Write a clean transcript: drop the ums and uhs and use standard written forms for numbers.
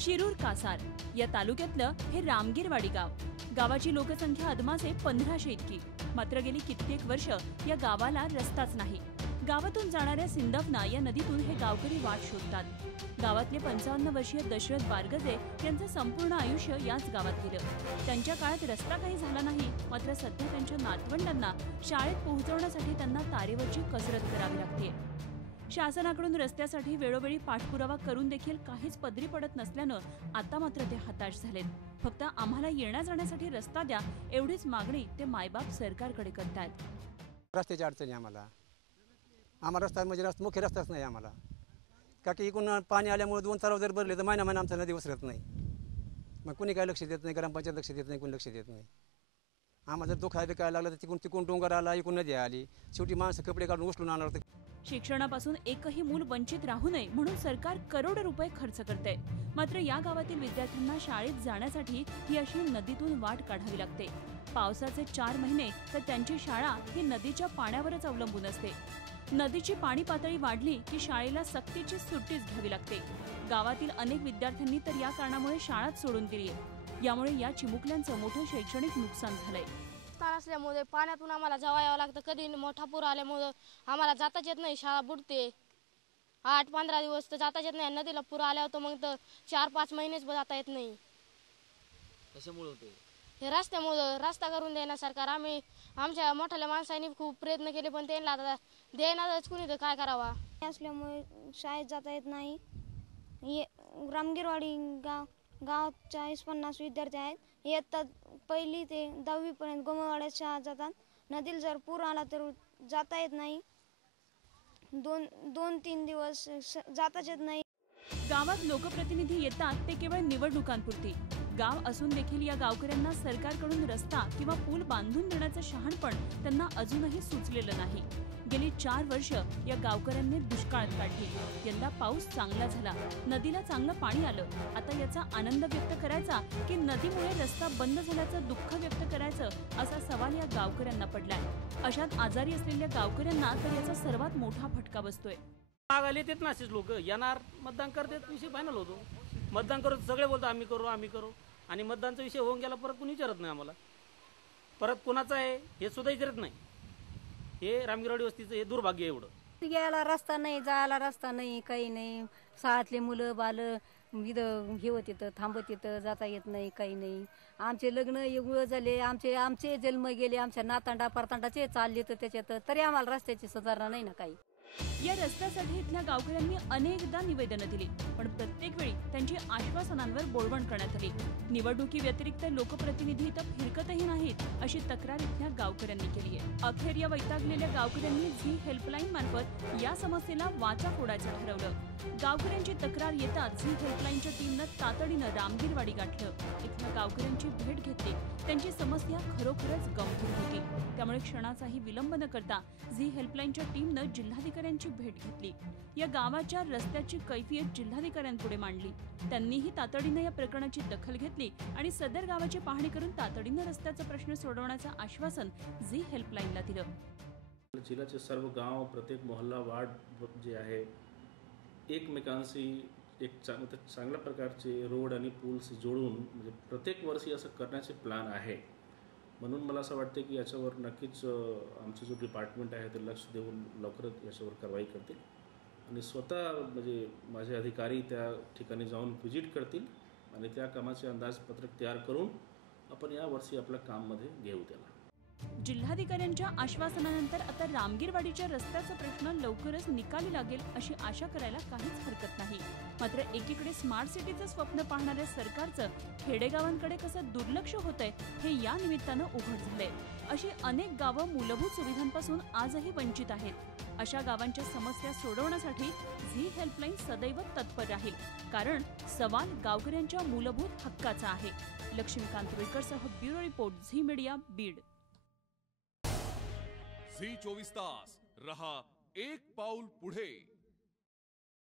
शिरूर कासार या तालुक्यातलं हे रामगिरवाडी गाव. गावाची लोकसंख्या अदमासे 1500 इतकी. मात्र गेली कित्येक वर्ष या गावाला रस्ताच नाही. गावातून जाणाऱ्या सिंदफना या नदीतून हे गावकरी वाट शोधतात. गावातले 55 वर्षीय दशरथ बारगजे यांचं संपूर्ण आयुष्य याच गावात गेलं. त्यांच्या काळात रस्ता काही झाला नाही, मात्र सध्या त्यांच्या नातवंडांना शाळेत पोहोचवण्यासाठी त्यांना तारेवरची कसरत करावी लागते. शासनाकडून रस्त्यासाठी वेळोवेळी पाठपुरावा करून देखील काहीच पदरी पडत नसल्यानं आता मात्र ते हताश झालेत. फक्त आम्हाला येण्या जाण्यासाठी रस्ता द्या एवढीच मागणी ते मायबाप सरकारकडे करतायत. रस्त्याची अडचण आहे आम्हाला रस्ता म्हणजे मुख्य रस्ताच नाही आम्हाला. का की इकडून पाणी आल्यामुळे 2 तलाव जर भरले तर महिना आमचा नदी वसरत नाही. मग कुणी काय लक्ष देत नाही, ग्रामपंचायत लक्ष देत नाही, कोणी लक्ष देत नाही. आम्हाला जर दुखायला काय लागलं तर तिकून डोंगर आला, इकडून नदी आली, शेवटी माणसं कपडे काढून उचलून आणणार. शिक्षणापासून एकही मूल वंचित राहू नये म्हणून सरकार करोडो रुपये खर्च करते. मात्र या गावातील विद्यार्थ्यांना शाळेत जाण्यासाठी ही अशी नदीतून वाट काढावी लागते. पावसाचे 4 महिने तर त्यांची शाळा ही नदीच्या पाण्यावरच अवलंबून असते. नदीची पाणी पातळी वाढली की शाळेला सक्तीची सुट्टीच घ्यावी लागते. गावातील अनेक विद्यार्थ्यांनी तर या कारणामुळे शाळाच सोडून दिली आहे. यामुळे या चिमुकल्यांचं मोठं शैक्षणिक नुकसान झालंय. असल्यामुळे पाण्यातून आम्हाला जावं यावं लागतं. कधी मोठा पूर आल्यामुळे आम्हाला जाताच येत नाही, शाळा बुडते. 8-15 दिवस तर जाताच येत नाही. नदीला पूर आल्यावर मग तर 4-5 महिनेच जाता येत नाही. कशामुळे होते हे रस्त्यामुळे. रस्ता करून देणार सरकार. आम्ही आमच्या मोठ्या माणसांनी खूप प्रयत्न केले पण त्यांना देणारच कुणी तर काय करावा. असल्यामुळे शाळेत जाता येत नाही. रामगिरवाडी गावात 40-50 विद्यार्थी आहेत. इयत्ता 1ली ते 10वी पर्यंत गोमवाड्यात शाळा जातात. नदीला जर पूर आला तर जाता येत नाही. 2-3 दिवस जाताच येत नाही. गावात लोकप्रतिनिधी येतात ते केवळ निवडणुकांपुरती. गाव असून देखील या गावकऱ्यांना सरकारकडून रस्ता किंवा पूल बांधून देण्याचं शहाणपण त्यांना अजूनही सुचलेलं नाही. गेली 4 वर्ष या गावकऱ्यांनी दुष्काळात काढली. यंदा पाऊस चांगला झाला, नदीला चांगलं पाणी आलं. आता याचा आनंद व्यक्त करायचा की नदीमुळे रस्ता बंद झाल्याचं दुःख व्यक्त करायचं असा सवाल या गावकऱ्यांना पडलाय. अशात आजारी असलेल्या गावकऱ्यांना तर याचा सर्वात मोठा फटका बसतोय. आले तेच नाशिक लोक येणार, मतदान करतात, विषय फायनल होतो. मतदान करत सगळे बोलतो आम्ही करू आणि मतदानचा विषय होऊन गेला परत कोणी विचारत नाही आम्हाला. परत कोणाचं आहे हे सुद्धा विचारत नाही. हे रामगिरवाडी वस्तीचं हे दुर्भाग्य एवढं. यायला रस्ता नाही, जायला रस्ता नाही, काही नाही. शाळेतले मुलं बाल इथं हे होत येतं, थांबत येतं, जाता येत नाही, काही नाही. आमचे लग्न एवढं झाले, आमचे जन्म गेले, आमच्या नातांडा परतांडाचे चालले तर त्याच्यात तरी आम्हाला रस्त्याची सुधारणा नाही ना काही. या रस्त्यासाठी इथल्या गावकऱ्यांनी अनेकदा निवेदनं दिली, पण प्रत्येक वेळी त्यांची आश्वासनांवर बोलवण करण्यात आली. निवडणुकी व्यतिरिक्त लोकप्रतिनिधी इथं फिरकतही नाहीत अशी तक्रार इथल्या गावकऱ्यांनी केली आहे. अखेर या वैतागलेल्या गावकऱ्यांनी झी हेल्पलाईन मार्फत या समस्येला वाचा फोडायचं ठरवलं. गावकऱ्यांची तक्रार येताच झी हेल्पलाईनच्या टीमनं तातडीनं रामगिरवाडी गाठलं. इथल्या गावकऱ्यांची भेट घेतली. त्यांची समस्या खरोखरच गंभीर होती. त्यामुळे क्षणाचाही विलंब न करता झी हेल्पलाईनच्या टीमनं जिल्हाधिकाऱ्यांची भेट घेतली. या गावाच्या रस्त्याची कैफियत जिल्हाधिकाऱ्यांपुढे मांडली. त्यांनीही तातडीनं या प्रकरणाची दखल घेतली आणि सदर गावाची पाहणी करून तातडीनं रस्त्याचा प्रश्न सोडवण्याचं आश्वासन झी हेल्पलाईनला दिलं. जिल्ह्याचे सर्व गाव, प्रत्येक मोहल्ला, वार्ड जे आहे एकमेकांशी एक चांगल्या प्रकारचे रोड आणि पूल्स जोडून म्हणजे प्रत्येक वर्षी असं करण्याचे प्लॅन आहे. म्हणून मला असं वाटतं की याच्यावर नक्कीच आमचं जो डिपार्टमेंट आहे ते लक्ष देऊन लवकरच याच्यावर कारवाई करतील आणि स्वतः म्हणजे माझे अधिकारी त्या ठिकाणी जाऊन व्हिजिट करतील आणि त्या कामाचे अंदाजपत्रक तयार करून आपण या वर्षी आपल्या काममध्ये घेऊ त्याला. जिल्हाधिकाऱ्यांच्या आश्वासनानंतर आता रामगिरवाडीच्या रस्त्याचा प्रश्न लवकरच निकाली लागेल अशी आशा करायला काहीच हरकत नाही. मात्र एकीकडे स्मार्ट सिटीचं स्वप्न पाहणाऱ्या सरकारचं खेडेगावांकडे कसं दुर्लक्ष होतंय हे या निमित्तानं उघड झालंय. अशी अनेक गावं मूलभूत सुविधांपासून आजही वंचित आहेत. अशा गावांच्या समस्या सोडवण्यासाठी झी हेल्पलाईन सदैव तत्पर राहील, कारण सवाल गावकऱ्यांच्या मूलभूत हक्काचा आहे. लक्ष्मीकांत रुईकरसह bureau report, Zee media, Beed. Zee 24 तास रहा एक पाऊल पुढे.